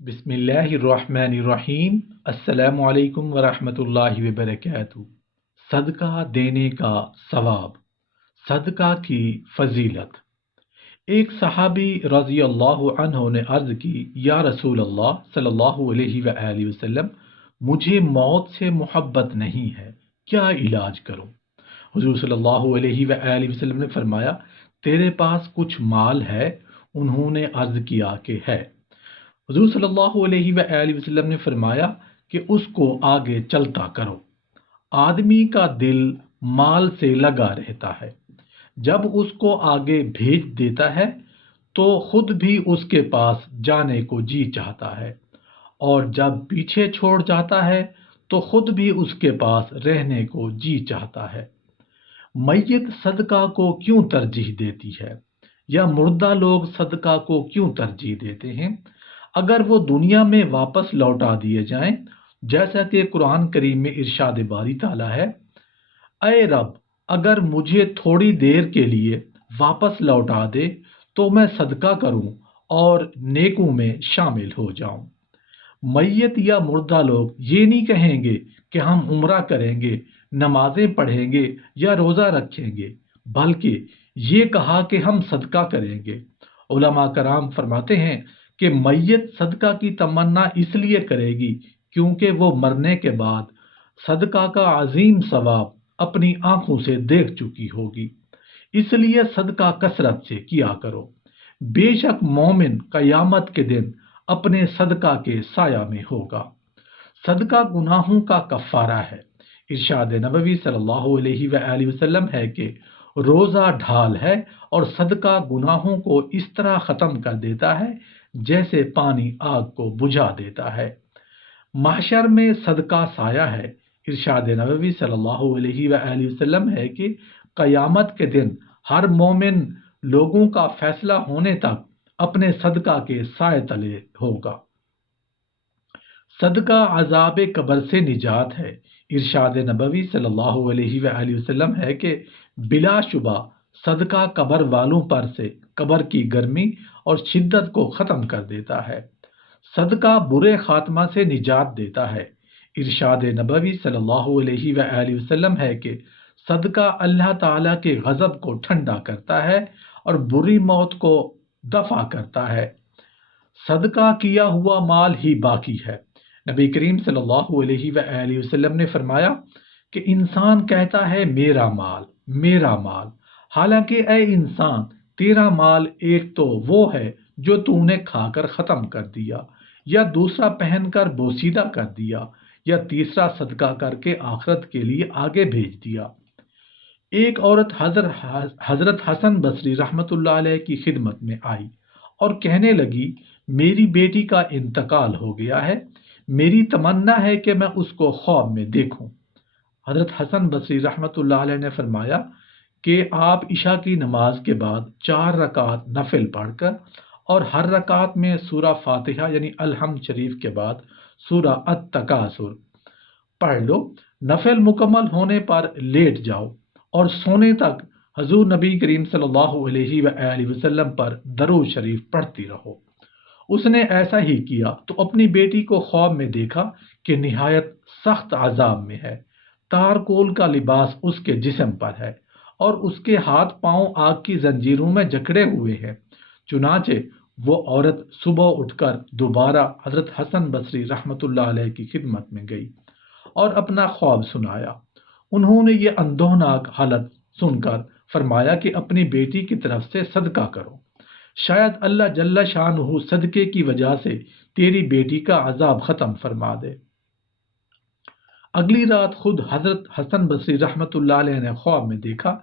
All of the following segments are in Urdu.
بسم اللہ الرحمن الرحیم۔ السلام علیکم ورحمۃ اللہ وبرکاتہ۔ صدقہ دینے کا ثواب، صدقہ کی فضیلت۔ ایک صحابی رضی اللہ عنہ نے عرض کی، یا رسول اللہ صلی اللہ علیہ وآلہ وسلم، مجھے موت سے محبت نہیں ہے، کیا علاج کروں؟ حضور صلی اللہ علیہ وآلہ وسلم نے فرمایا، تیرے پاس کچھ مال ہے؟ انہوں نے عرض کیا کہ ہے۔ حضور صلی اللہ علیہ وآلہ وسلم نے فرمایا کہ اس کو آگے چلتا کرو۔ آدمی کا دل مال سے لگا رہتا ہے، جب اس کو آگے بھیج دیتا ہے تو خود بھی اس کے پاس جانے کو جی چاہتا ہے، اور جب پیچھے چھوڑ جاتا ہے تو خود بھی اس کے پاس رہنے کو جی چاہتا ہے۔ میت صدقہ کو کیوں ترجیح دیتی ہے، یا مردہ لوگ صدقہ کو کیوں ترجیح دیتے ہیں؟ اگر وہ دنیا میں واپس لوٹا دیے جائیں، جیسا کہ قرآن کریم میں ارشاد باری تعالیٰ ہے، اے رب، اگر مجھے تھوڑی دیر کے لیے واپس لوٹا دے تو میں صدقہ کروں اور نیکوں میں شامل ہو جاؤں۔ میت یا مردہ لوگ یہ نہیں کہیں گے کہ ہم عمرہ کریں گے، نمازیں پڑھیں گے یا روزہ رکھیں گے، بلکہ یہ کہا کہ ہم صدقہ کریں گے۔ علماء کرام فرماتے ہیں کہ میت صدقہ کی تمنا اس لیے کرے گی کیونکہ وہ مرنے کے بعد صدقہ کا عظیم ثواب اپنی آنکھوں سے دیکھ چکی ہوگی، اس لیے صدقہ کثرت سے کیا کرو۔ بے شک مومن قیامت کے دن اپنے صدقہ کے سایہ میں ہوگا۔ صدقہ گناہوں کا کفارہ ہے۔ ارشاد نبوی صلی اللہ علیہ وآلہ وسلم ہے کہ روزہ ڈھال ہے اور صدقہ گناہوں کو اس طرح ختم کر دیتا ہے جیسے پانی آگ کو بجھا دیتا ہے۔ محشر میں صدقہ سایہ ہے۔ ارشاد نبوی صلی اللہ علیہ وآلہ وسلم ہے کہ قیامت کے دن ہر مومن لوگوں کا فیصلہ ہونے تک اپنے صدقہ کے سائے تلے ہوگا۔ صدقہ عذاب قبر سے نجات ہے۔ ارشاد نبوی صلی اللہ علیہ وآلہ وسلم ہے کہ بلا شبہ صدقہ قبر والوں پر سے قبر کی گرمی اور شدت کو ختم کر دیتا ہے۔ صدقہ برے خاتمہ سے نجات دیتا ہے۔ ارشاد نبوی صلی اللہ علیہ وآلہ وسلم ہے کہ صدقہ اللہ تعالیٰ کے غضب کو ٹھنڈا کرتا ہے اور بری موت کو دفع کرتا ہے۔ صدقہ کیا ہوا مال ہی باقی ہے۔ نبی کریم صلی اللہ علیہ وآلہ وسلم نے فرمایا کہ انسان کہتا ہے میرا مال، میرا مال، حالانکہ اے انسان، تیرا مال ایک تو وہ ہے جو تو نے کھا کر ختم کر دیا، یا دوسرا پہن کر بوسیدہ کر دیا، یا تیسرا صدقہ کر کے آخرت کے لیے آگے بھیج دیا۔ ایک عورت حضرت حسن بصری رحمۃ اللہ علیہ کی خدمت میں آئی اور کہنے لگی، میری بیٹی کا انتقال ہو گیا ہے، میری تمنا ہے کہ میں اس کو خواب میں دیکھوں۔ حضرت حسن بصری رحمۃ اللہ علیہ نے فرمایا کہ آپ عشاء کی نماز کے بعد 4 رکعت نفل پڑھ کر اور ہر رکعت میں سورہ فاتحہ یعنی الحمد شریف کے بعد سورہ التکاثر پڑھ لو۔ نفل مکمل ہونے پر لیٹ جاؤ اور سونے تک حضور نبی کریم صلی اللہ علیہ وآلہ وسلم پر درود شریف پڑھتی رہو۔ اس نے ایسا ہی کیا تو اپنی بیٹی کو خواب میں دیکھا کہ نہایت سخت عذاب میں ہے، تارکول کا لباس اس کے جسم پر ہے اور اس کے ہاتھ پاؤں آگ کی زنجیروں میں جکڑے ہوئے ہیں۔ چنانچہ وہ عورت صبح اٹھ کر دوبارہ حضرت حسن بصری رحمۃ اللہ علیہ کی خدمت میں گئی اور اپنا خواب سنایا۔ انہوں نے یہ اندوہناک حالت سن کر فرمایا کہ اپنی بیٹی کی طرف سے صدقہ کرو، شاید اللہ جل شانہ صدقے کی وجہ سے تیری بیٹی کا عذاب ختم فرما دے۔ اگلی رات خود حضرت حسن بصری رحمۃ اللہ علیہ نے خواب میں دیکھا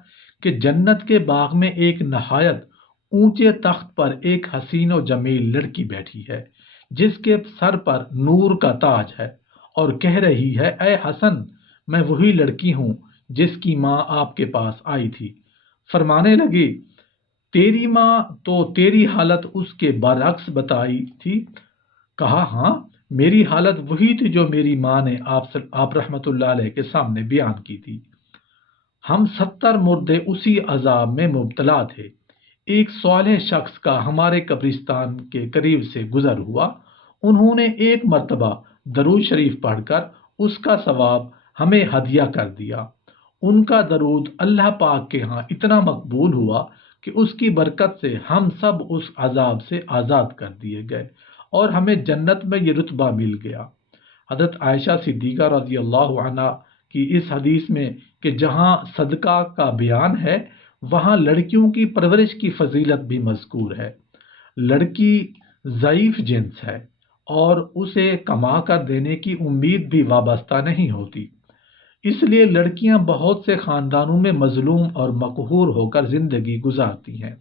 کہ جنت کے باغ میں ایک نہایت اونچے تخت پر ایک حسین و جمیل لڑکی بیٹھی ہے، جس کے سر پر نور کا تاج ہے، اور کہہ رہی ہے، اے حسن، میں وہی لڑکی ہوں جس کی ماں آپ کے پاس آئی تھی۔ فرمانے لگی، تیری ماں تو تیری حالت اس کے برعکس بتائی تھی۔ کہا، ہاں، میری حالت وہی تھی جو میری ماں نے آپ رحمت اللہ علیہ کے سامنے بیان کی تھی۔ ہم 70 مردے اسی عذاب میں مبتلا تھے۔ ایک صالح شخص کا ہمارے قبرستان کے قریب سے گزر ہوا، انہوں نے ایک مرتبہ درود شریف پڑھ کر اس کا ثواب ہمیں ہدیہ کر دیا۔ ان کا درود اللہ پاک کے ہاں اتنا مقبول ہوا کہ اس کی برکت سے ہم سب اس عذاب سے آزاد کر دیے گئے اور ہمیں جنت میں یہ رتبہ مل گیا۔ حضرت عائشہ صدیقہ رضی اللہ عنہ کی اس حدیث میں کہ جہاں صدقہ کا بیان ہے وہاں لڑکیوں کی پرورش کی فضیلت بھی مذکور ہے۔ لڑکی ضعیف جنس ہے اور اسے کما کر دینے کی امید بھی وابستہ نہیں ہوتی، اس لیے لڑکیاں بہت سے خاندانوں میں مظلوم اور مقہور ہو کر زندگی گزارتی ہیں۔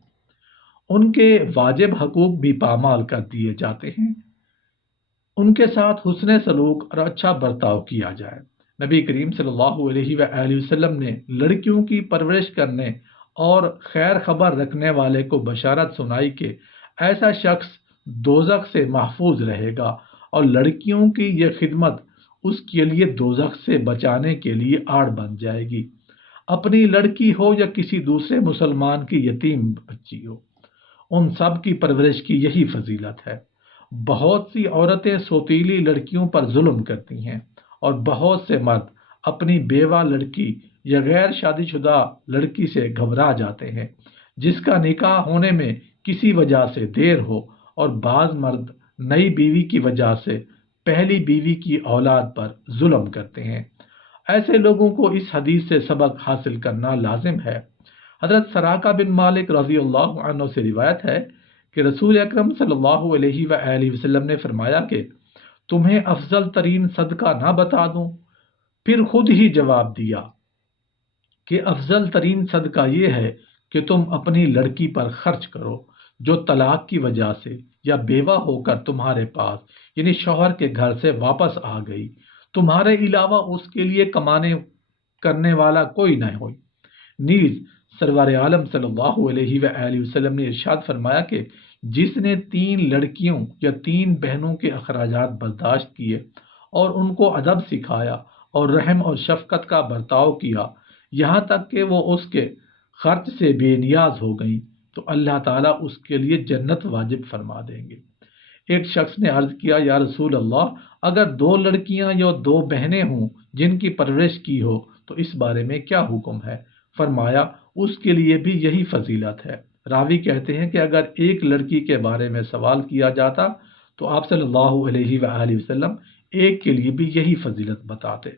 ان کے واجب حقوق بھی پامال کر دیے جاتے ہیں، ان کے ساتھ حسن سلوک اور اچھا برتاؤ کیا جائے۔ نبی کریم صلی اللہ علیہ وآلہ وسلم نے لڑکیوں کی پرورش کرنے اور خیر خبر رکھنے والے کو بشارت سنائی کہ ایسا شخص دوزخ سے محفوظ رہے گا اور لڑکیوں کی یہ خدمت اس کے لیے دوزخ سے بچانے کے لیے آڑ بن جائے گی، اپنی لڑکی ہو یا کسی دوسرے مسلمان کی یتیم بچی ہو، ان سب کی پرورش کی یہی فضیلت ہے۔ بہت سی عورتیں سوتیلی لڑکیوں پر ظلم کرتی ہیں اور بہت سے مرد اپنی بیوہ لڑکی یا غیر شادی شدہ لڑکی سے گھبرا جاتے ہیں جس کا نکاح ہونے میں کسی وجہ سے دیر ہو، اور بعض مرد نئی بیوی کی وجہ سے پہلی بیوی کی اولاد پر ظلم کرتے ہیں۔ ایسے لوگوں کو اس حدیث سے سبق حاصل کرنا لازم ہے۔ حضرت سراقہ بن مالک رضی اللہ عنہ سے روایت ہے کہ رسول اکرم صلی اللہ علیہ وآلہ وسلم نے فرمایا کہ تمہیں افضل ترین صدقہ نہ بتا دوں؟ پھر خود ہی جواب دیا کہ افضل ترین صدقہ یہ ہے کہ تم اپنی لڑکی پر خرچ کرو جو طلاق کی وجہ سے یا بیوہ ہو کر تمہارے پاس یعنی شوہر کے گھر سے واپس آ گئی، تمہارے علاوہ اس کے لیے کمانے کرنے والا کوئی نہ ہوئی۔ نیز سرور عالم صلی اللہ علیہ وآلہ وسلم نے ارشاد فرمایا کہ جس نے 3 لڑکیوں یا 3 بہنوں کے اخراجات برداشت کیے اور ان کو ادب سکھایا اور رحم اور شفقت کا برتاؤ کیا یہاں تک کہ وہ اس کے خرچ سے بے نیاز ہو گئیں، تو اللہ تعالیٰ اس کے لیے جنت واجب فرما دیں گے۔ ایک شخص نے عرض کیا، یا رسول اللہ، اگر 2 لڑکیاں یا 2 بہنیں ہوں جن کی پرورش کی ہو تو اس بارے میں کیا حکم ہے؟ فرمایا اس کے لیے بھی یہی فضیلت ہے۔ راوی کہتے ہیں کہ اگر ایک لڑکی کے بارے میں سوال کیا جاتا تو آپ صلی اللہ علیہ وآلہ وسلم ایک کے لیے بھی یہی فضیلت بتاتے۔